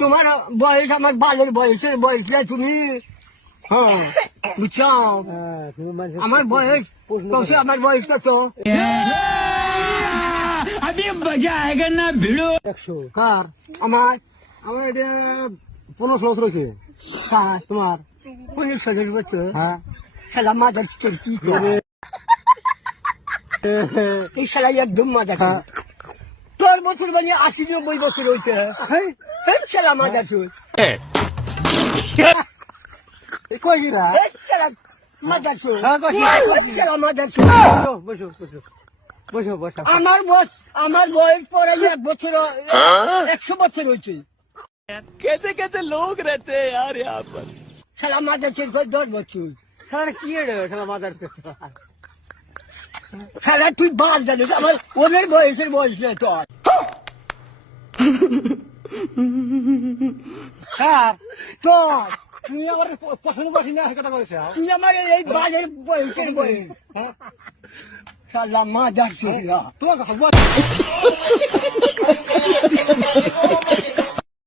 তোমার বয়স আমার বালের বয়সের বয়স না তুমি। হ্যাঁ বুঝছো, আমার বয়স কত, আমার বয়স কত? अभी मजा आएगा ना भिड़ो। 100 কার? আমার আমার এটা 15 বছর হয়েছে। কার তোমার? 15 বছর। হ্যাঁ। শালা মাদার কি করে এই শালা একদম মাদার। তোর বছর মানে 80-90 বছর হয়েছে। এই শালা মাদার চোর, এই কই গিরা? এই শালা মাদার চোর, হ্যাঁ, কইছি। এই শালা মাদার চোর। বসো বসো বসো বসো। আমার বয়স পরে 1 বছর 100 বছর হয়েছে। कैसे कैसे लोग रहते हैं यार यहाँ पर। শালা মাদার চোর 10 বছর। শালা কি রে শালা মাদার চোদ। শালা তুই বাদ জানিস, আমার ওদের বয়সের বয়স নেই তোর। কার? তোর তুমি আমার পছন্দ পাচ্ছি না কথা বলছ। তুই আমার এই বালের বয়সের বয়স। শালা মাদার চোর। তোমার কথা